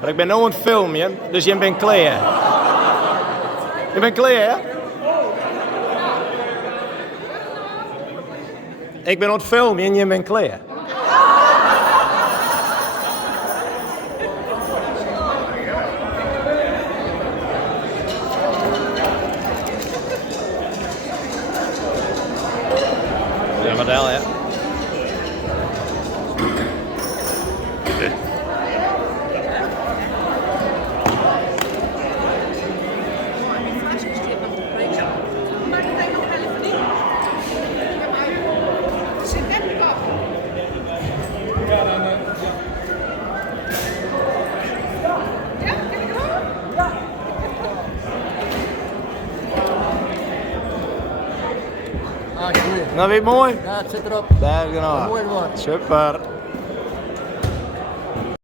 Maar ik ben nu aan het filmen, dus je bent klaar. Je bent klaar, hè? Ik ben aan het filmen en je bent klaar. Ja, maar wel, hè? Ah, goeie. Nou, weer mooi? Ja, het zit erop. Daar, genau. Mooi wordt. Super.